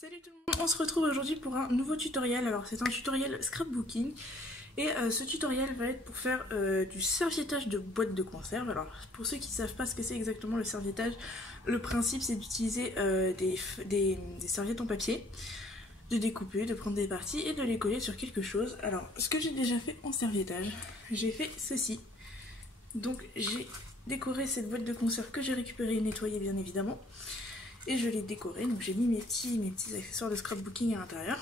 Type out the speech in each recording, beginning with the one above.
Salut tout le monde, on se retrouve aujourd'hui pour un nouveau tutoriel. Alors c'est un tutoriel scrapbooking et ce tutoriel va être pour faire du serviettage de boîtes de conserve. Alors pour ceux qui ne savent pas ce que c'est exactement le serviettage, le principe c'est d'utiliser des serviettes en papier, de découper, de prendre des parties et de les coller sur quelque chose. Alors ce que j'ai déjà fait en serviettage, j'ai fait ceci. Donc j'ai décoré cette boîte de conserve que j'ai récupérée et nettoyée bien évidemment. Et je l'ai décorée, donc j'ai mis mes petits accessoires de scrapbooking à l'intérieur.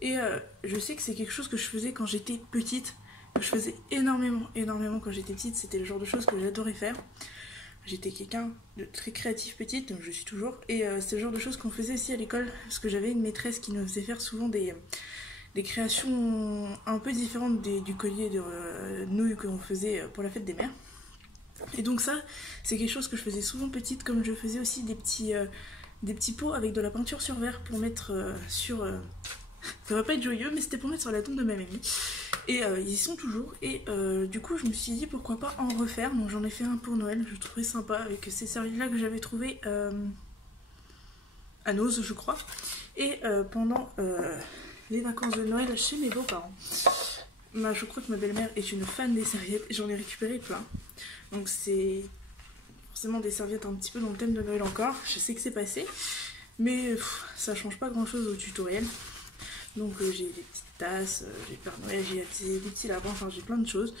Et je sais que c'est quelque chose que je faisais quand j'étais petite, que je faisais énormément quand j'étais petite. C'était le genre de choses que j'adorais faire. J'étais quelqu'un de très créatif petite, donc je suis toujours. Et c'est le genre de choses qu'on faisait aussi à l'école, parce que j'avais une maîtresse qui nous faisait faire souvent des créations un peu différentes du collier de nouilles qu'on faisait pour la fête des mères. Et donc ça, c'est quelque chose que je faisais souvent petite, comme je faisais aussi des petits pots avec de la peinture sur verre pour mettre sur... ça va pas être joyeux, mais c'était pour mettre sur la tombe de ma mamie. Et ils y sont toujours. Et du coup, je me suis dit pourquoi pas en refaire. Donc j'en ai fait un pour Noël, je trouvais sympa, avec ces serviettes-là que j'avais trouvées à Noz, je crois. Et pendant les vacances de Noël chez mes beaux-parents. Je crois que ma belle-mère est une fan des serviettes, j'en ai récupéré plein. Donc c'est forcément des serviettes un petit peu dans le thème de Noël encore. Je sais que c'est passé, mais ça change pas grand chose au tutoriel. Donc j'ai des petites tasses, j'ai Père Noël, j'ai des petits lapins, enfin j'ai plein de choses.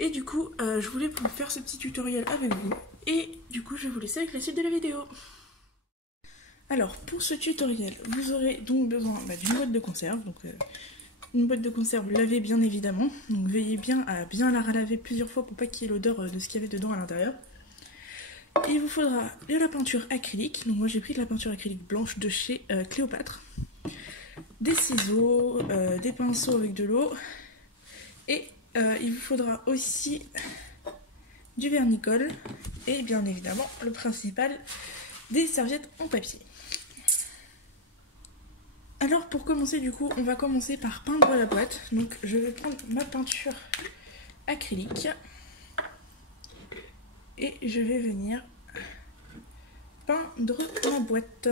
Et du coup, je voulais vous faire ce petit tutoriel avec vous. Et du coup, je vais vous laisser avec la suite de la vidéo. Alors, pour ce tutoriel, vous aurez donc besoin d'une boîte de conserve. Donc, une boîte de conserve lavée bien évidemment, donc veillez bien à bien la relaver plusieurs fois pour pas qu'il y ait l'odeur de ce qu'il y avait dedans à l'intérieur. Il vous faudra de la peinture acrylique, donc moi j'ai pris de la peinture acrylique blanche de chez Cléopâtre, des ciseaux, des pinceaux avec de l'eau, et il vous faudra aussi du vernicole, et bien évidemment le principal, des serviettes en papier. Alors pour commencer du coup, on va commencer par peindre la boîte. Donc je vais prendre ma peinture acrylique et je vais venir peindre ma boîte.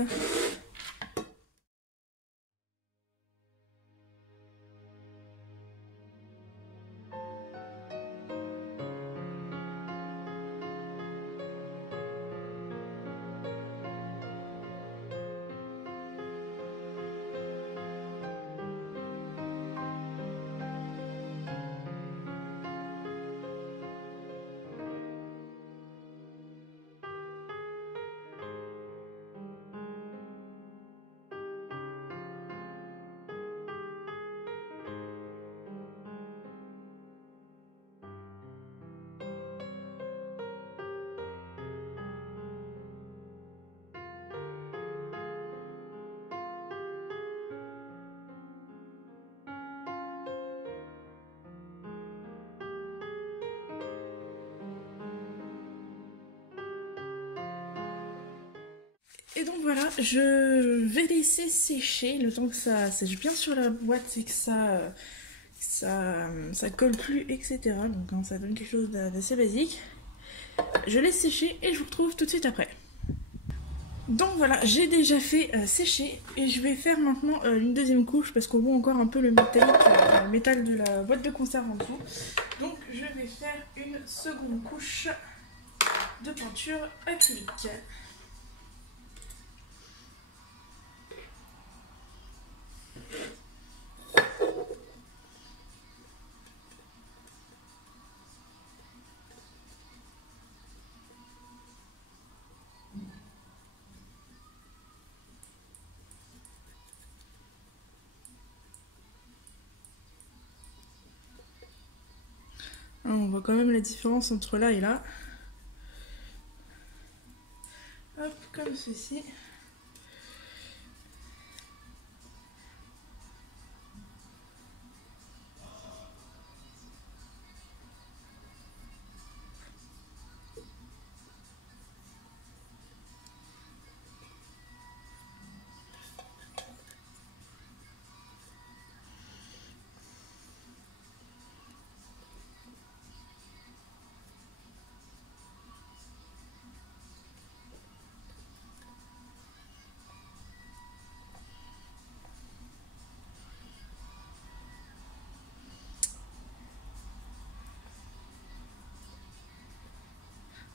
Et donc voilà, je vais laisser sécher le temps que ça sèche bien sur la boîte et que ça colle plus, etc. Donc hein, ça donne quelque chose d'assez basique. Je laisse sécher et je vous retrouve tout de suite après. Donc voilà, j'ai déjà fait sécher et je vais faire maintenant une deuxième couche parce qu'on voit encore un peu le métal de la boîte de conserve en dessous. Donc je vais faire une seconde couche de peinture acrylique. On voit quand même la différence entre là et là. Hop, comme ceci.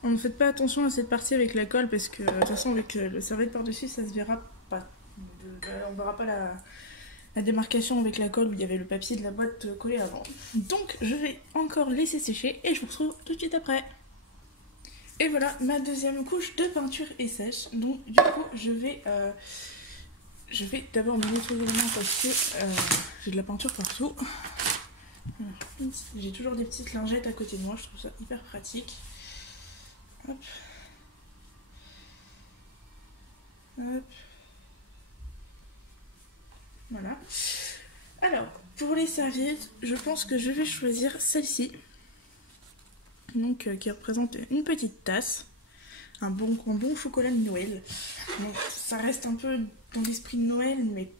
ne fait pas attention à cette partie avec la colle parce que de toute façon avec le serviette par-dessus ça se verra pas. On verra pas la démarcation avec la colle où il y avait le papier de la boîte collé avant. Donc je vais encore laisser sécher et je vous retrouve tout de suite après. Et voilà, ma deuxième couche de peinture est sèche. Donc du coup je vais d'abord me nettoyer les mains parce que j'ai de la peinture partout. J'ai toujours des petites lingettes à côté de moi, je trouve ça hyper pratique. Hop. Hop. Voilà. Alors, pour les serviettes, je pense que je vais choisir celle-ci. Donc, qui représente une petite tasse. Un bon chocolat de Noël. Donc, ça reste un peu dans l'esprit de Noël, mais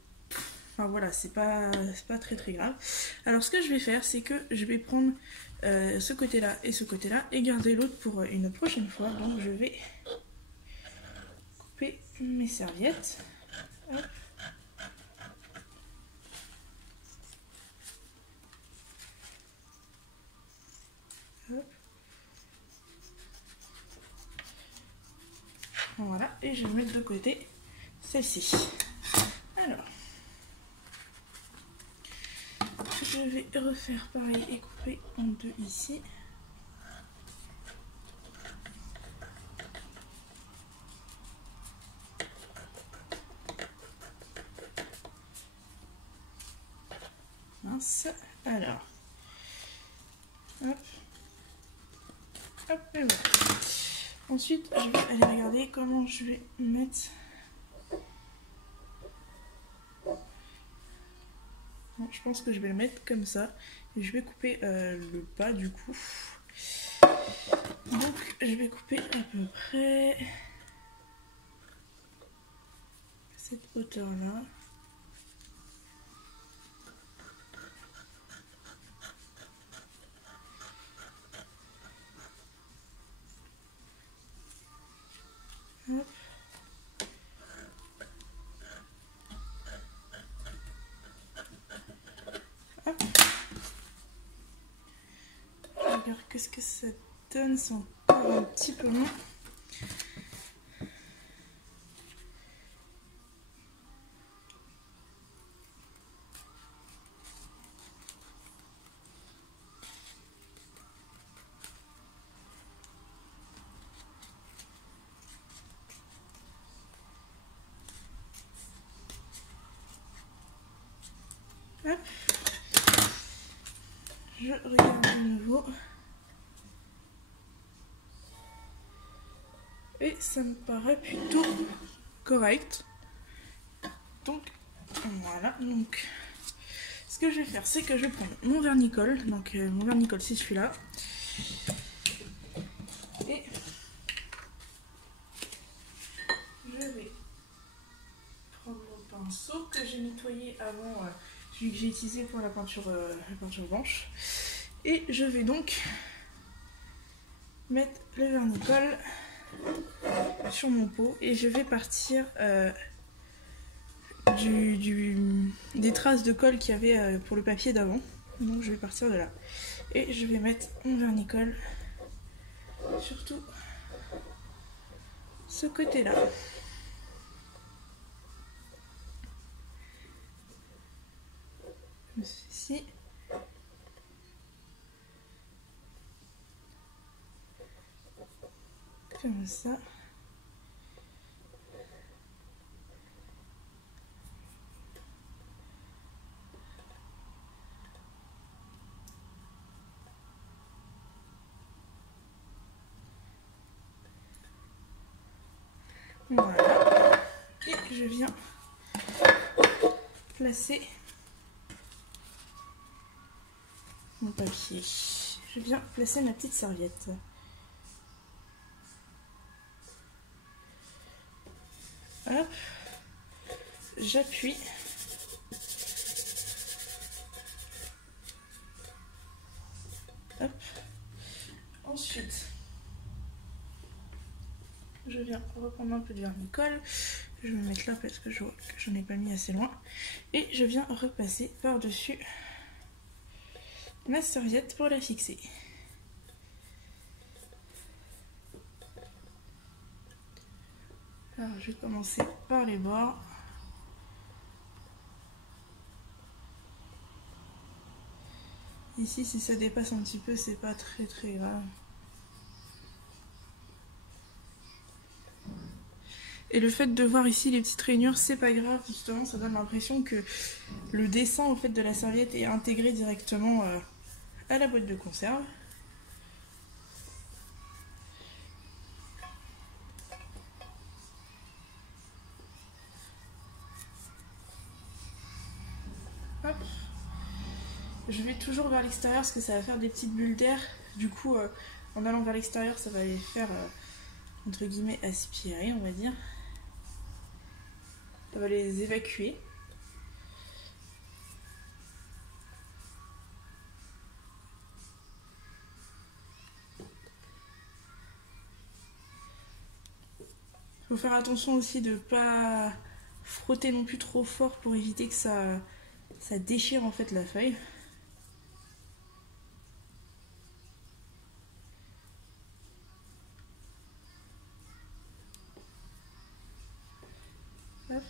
enfin voilà, c'est pas très très grave. Alors, ce que je vais faire, c'est que je vais prendre ce côté-là et garder l'autre pour une prochaine fois. Donc, je vais couper mes serviettes. Hop. Hop. Voilà, et je vais mettre de côté celle-ci. Alors, je vais refaire pareil et couper en deux ici. Mince, alors, hop, hop, et voilà. Ensuite, je vais aller regarder comment je vais mettre. Bon, je pense que je vais le mettre comme ça. Et je vais couper le bas du coup. Donc, je vais couper à peu près cette hauteur-là. Hop. Hop. Regarde qu'est-ce que ça donne, c'est encore un petit peu moins. Hop. Je regarde de nouveau. Et ça me paraît plutôt correct. Donc voilà, donc ce que je vais faire, c'est que je vais prendre mon vernicole. Donc mon vernicole, c'est celui-là. Et je vais prendre mon pinceau que j'ai nettoyé avant, celui que j'ai utilisé pour la peinture blanche. Et je vais donc mettre le vernicole sur mon pot et je vais partir des traces de colle qu'il y avait pour le papier d'avant. Donc je vais partir de là et je vais mettre mon vernicole surtout ce côté là. Comme ceci. Comme ça. Voilà. Et je viens placer mon papier. Je viens placer ma petite serviette. Hop. J'appuie. Hop. Ensuite, je viens reprendre un peu de vernicole. Je vais me mettre là parce que je vois que j'en ai pas mis assez loin. Et je viens repasser par-dessus ma serviette pour la fixer. Alors je vais commencer par les bords. Ici, si ça dépasse un petit peu, c'est pas très grave. Et le fait de voir ici les petites rainures, c'est pas grave, justement, ça donne l'impression que le dessin en fait de la serviette est intégré directement à la boîte de conserve. Hop. Je vais toujours vers l'extérieur parce que ça va faire des petites bulles d'air. Du coup, en allant vers l'extérieur, ça va les faire, entre guillemets, aspirer, on va dire. Ça va les évacuer. Il faut faire attention aussi de ne pas frotter non plus trop fort pour éviter que ça déchire en fait la feuille. Hop.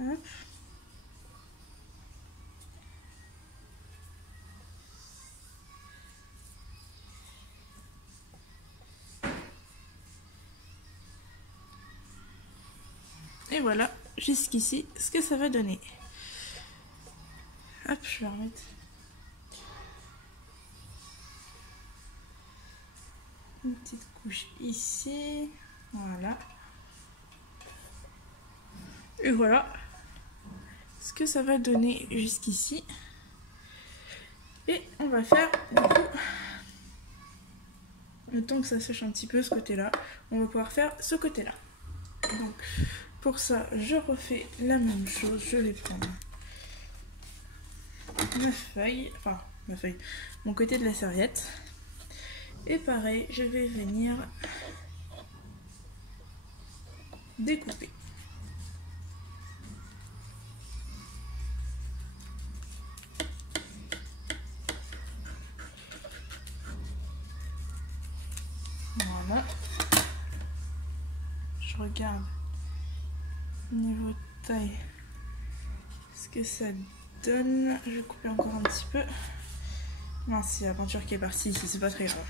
Hop. Et voilà, jusqu'ici, ce que ça va donner. Hop, je vais remettre. Une petite couche ici. Voilà. Et voilà ce que ça va donner jusqu'ici. Et on va faire, du coup, le temps que ça sèche un petit peu ce côté-là, on va pouvoir faire ce côté-là. Donc, pour ça, je refais la même chose. Je vais prendre ma feuille, mon côté de la serviette. Et pareil, je vais venir découper. Voilà. Je regarde niveau taille ce que ça donne. Je vais couper encore un petit peu. Mince, il y a la peinture qui est partie ici, c'est pas très grave.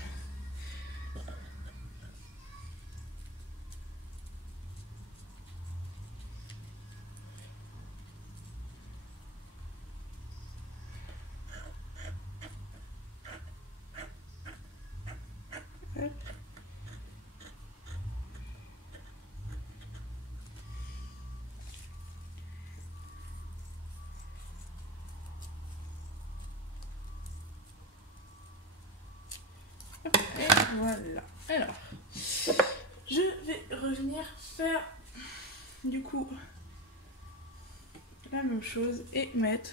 Hop. Et voilà. Alors, je vais revenir faire du coup la même chose et mettre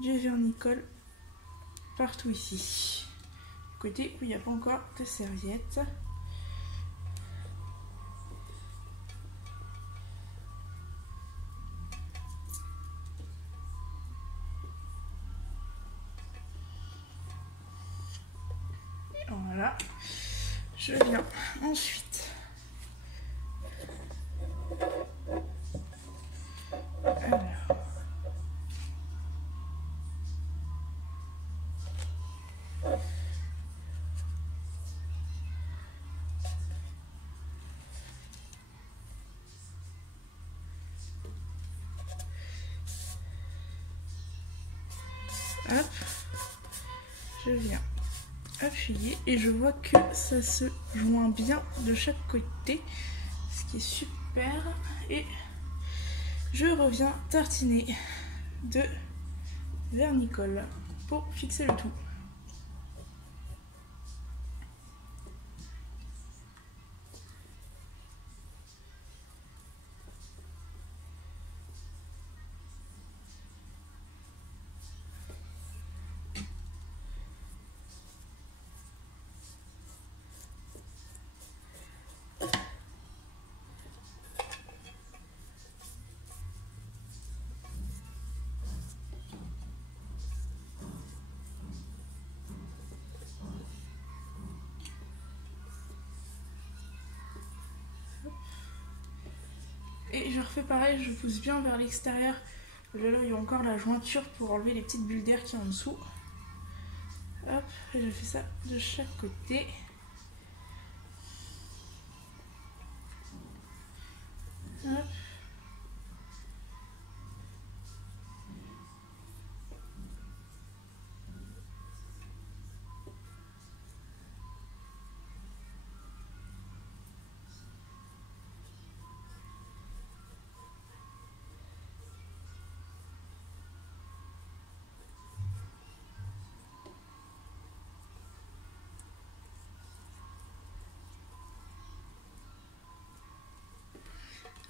du vernicole partout ici. Côté où il n'y a pas encore de serviette. Voilà. Je viens ensuite hop, je viens appuyer et je vois que ça se joint bien de chaque côté, ce qui est super. Et je reviens tartiner de vernicole pour fixer le tout. Et je refais pareil, je pousse bien vers l'extérieur. Là, il y a encore la jointure pour enlever les petites bulles d'air qui sont en dessous. Hop, et je fais ça de chaque côté. Hop.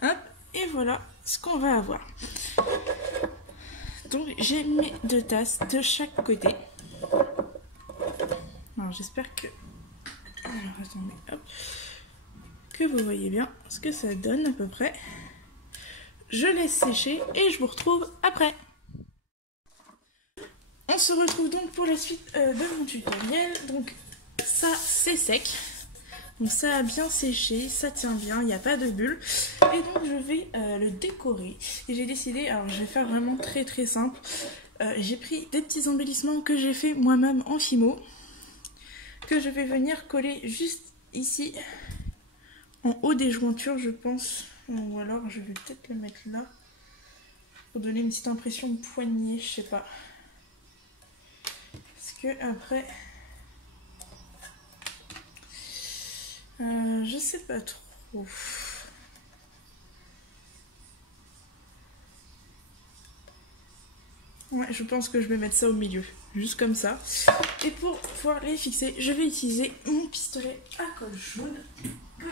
Hop, et voilà ce qu'on va avoir. Donc j'ai mes 2 tasses de chaque côté. Alors j'espère que... Alors attendez, hop. Que vous voyez bien ce que ça donne à peu près. Je laisse sécher et je vous retrouve après. On se retrouve donc pour la suite de mon tutoriel. Donc ça c'est sec. Donc ça a bien séché, ça tient bien, il n'y a pas de bulles. Et donc je vais le décorer. Et j'ai décidé, alors je vais faire vraiment très très simple. J'ai pris des petits embellissements que j'ai fait moi-même en Fimo. Que je vais venir coller juste ici. En haut des jointures je pense. Ou alors je vais peut-être le mettre là. Pour donner une petite impression de poignée, je sais pas. Parce que après... je sais pas trop. Ouais, je pense que je vais mettre ça au milieu, juste comme ça. Et pour pouvoir les fixer, je vais utiliser mon pistolet à colle jaune que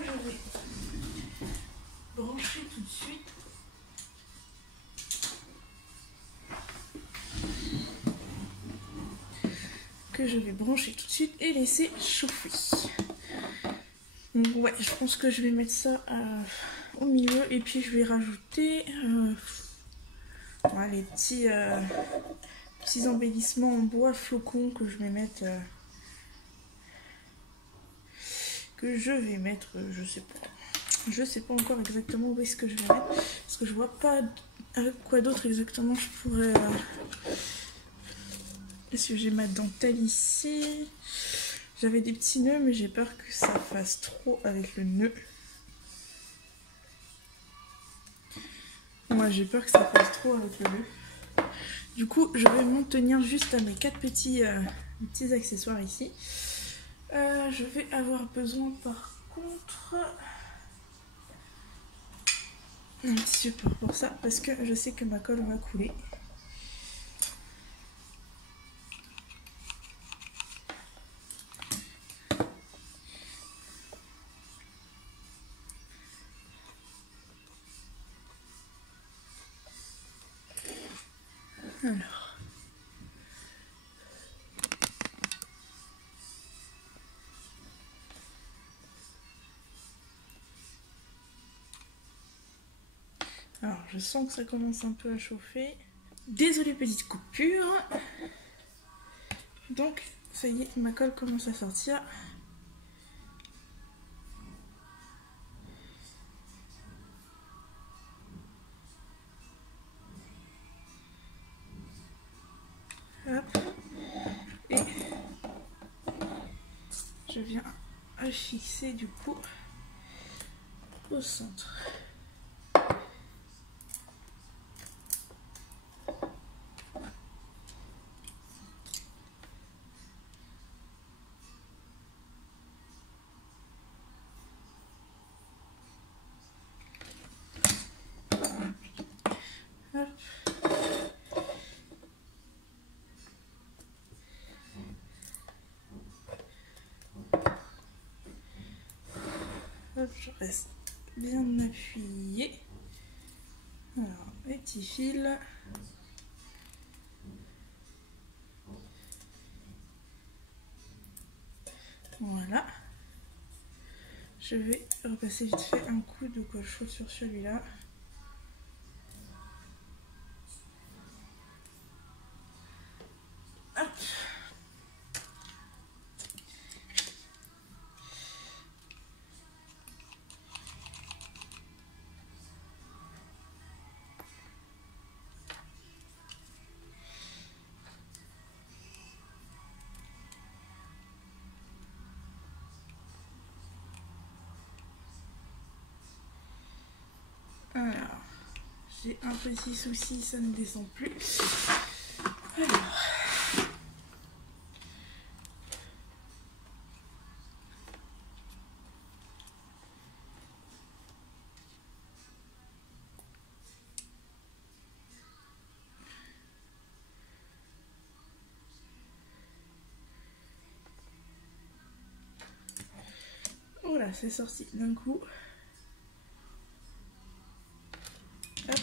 je vais brancher tout de suite. Et laisser chauffer. Donc ouais, je pense que je vais mettre ça au milieu et puis je vais rajouter ouais, les petits embellissements en bois flocon que je vais mettre je sais pas encore exactement où est-ce que je vais mettre parce que je vois pas avec quoi d'autre exactement je pourrais est-ce que j'ai ma dentelle ici? J'avais des petits nœuds mais j'ai peur que ça fasse trop avec le nœud. Moi j'ai peur que ça fasse trop avec le nœud. Du coup je vais m'en tenir juste à mes 4 petits accessoires ici. Je vais avoir besoin par contre un petit support pour ça parce que je sais que ma colle va couler. Alors, je sens que ça commence un peu à chauffer. Désolée petite coupure. Donc, ça y est, ma colle commence à sortir. Hop. Et je viens à fixer du coup au centre. Hop. Hop, je reste bien appuyée. Alors, les petits fils. Voilà. Je vais repasser vite fait un coup de colle chaude sur celui-là. Hop. j'ai un petit souci, ça ne descend plus. Alors. Voilà, c'est sorti d'un coup. Hop.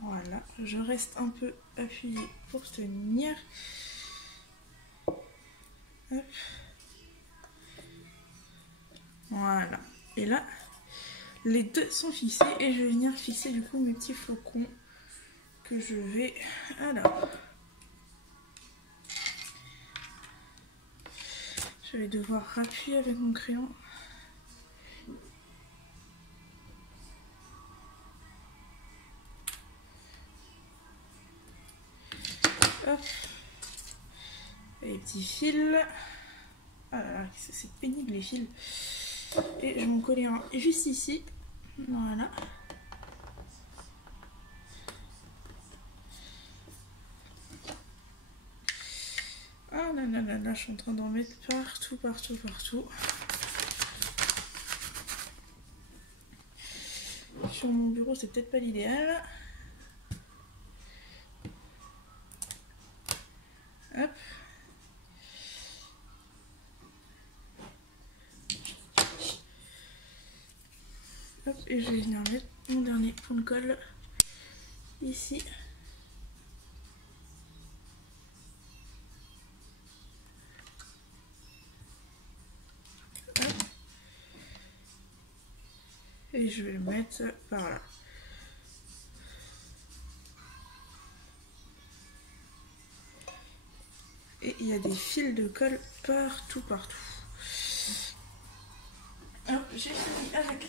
Voilà, je reste un peu appuyée pour tenir. Hop. Voilà, et là les deux sont fixés et je vais venir fixer du coup mes petits flocons que je vais, alors je vais devoir appuyer avec mon crayon. Hop. Et les petits fils. Ah là là, c'est pénible les fils. Et je vais m'en coller un juste ici. Voilà. Ah là là là là, je suis en train d'en mettre partout, partout, partout. Sur mon bureau, c'est peut-être pas l'idéal. Hop. Hop, et je vais venir mettre mon dernier fond de colle ici. Hop. Et je vais le mettre par là. Et il y a des fils de colle partout, partout. Alors, j'ai fini avec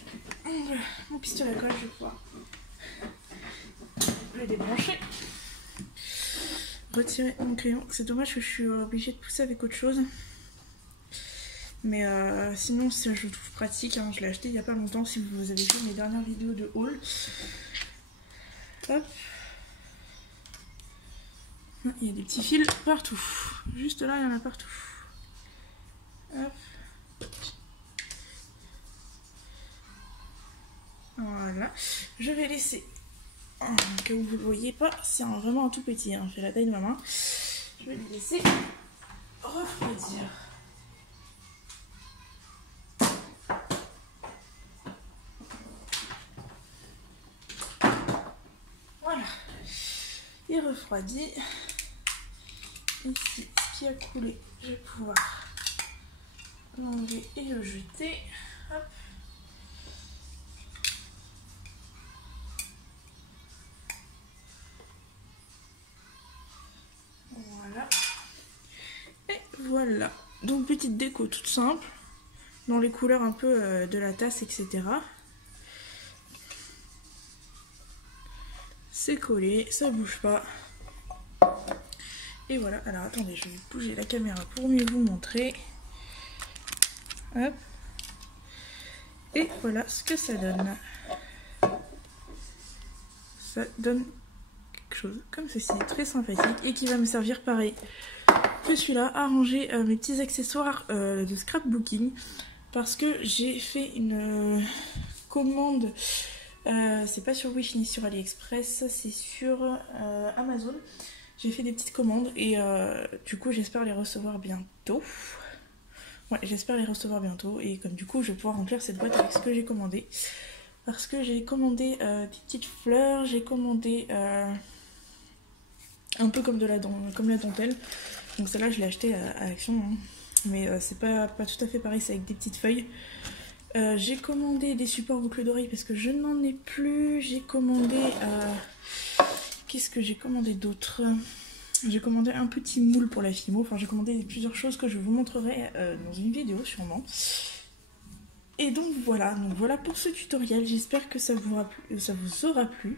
mon pistolet à colle, je vais pouvoir le débrancher. Retirer mon crayon. C'est dommage que je suis obligée de pousser avec autre chose. Mais sinon, je le trouve pratique. Hein. Je l'ai acheté il n'y a pas longtemps si vous avez vu mes dernières vidéos de haul. Hop. Il y a des petits fils partout. Juste là, il y en a partout. Hop. Voilà. Je vais laisser, que vous ne le voyez pas, c'est vraiment un tout petit, hein, fait la taille de ma main. Je vais le laisser refroidir. Voilà. Il refroidit. Ici, ce qui a coulé, je vais pouvoir l'enlever et le jeter. Hop. Voilà. Et voilà. Donc petite déco toute simple, dans les couleurs un peu de la tasse, etc. C'est collé, ça bouge pas. Et voilà, alors attendez, je vais bouger la caméra pour mieux vous montrer. Hop. Et voilà ce que ça donne. Ça donne quelque chose comme ceci, très sympathique, et qui va me servir pareil que celui-là à ranger mes petits accessoires de scrapbooking, parce que j'ai fait une commande, c'est pas sur Wish ni sur AliExpress, c'est sur Amazon. J'ai fait des petites commandes et du coup j'espère les recevoir bientôt. Ouais, j'espère les recevoir bientôt, et comme du coup je vais pouvoir remplir cette boîte avec ce que j'ai commandé. Parce que j'ai commandé des petites fleurs, j'ai commandé un peu comme, comme la dentelle. Donc celle-là je l'ai achetée à Action, hein. Mais c'est pas tout à fait pareil, c'est avec des petites feuilles. J'ai commandé des supports boucles d'oreilles parce que je n'en ai plus. J'ai commandé... qu'est-ce que j'ai commandé d'autre? J'ai commandé un petit moule pour la Fimo. Enfin, j'ai commandé plusieurs choses que je vous montrerai dans une vidéo sûrement. Et donc voilà pour ce tutoriel, j'espère que ça vous aura plu.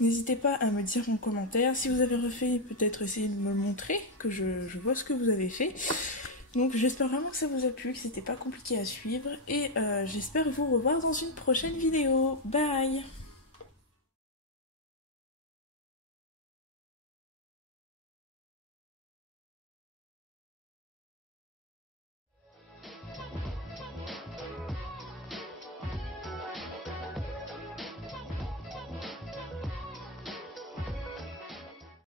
N'hésitez pas à me dire en commentaire si vous avez refait, peut-être essayer de me le montrer, que je vois ce que vous avez fait. Donc j'espère vraiment que ça vous a plu, que c'était pas compliqué à suivre et j'espère vous revoir dans une prochaine vidéo. Bye!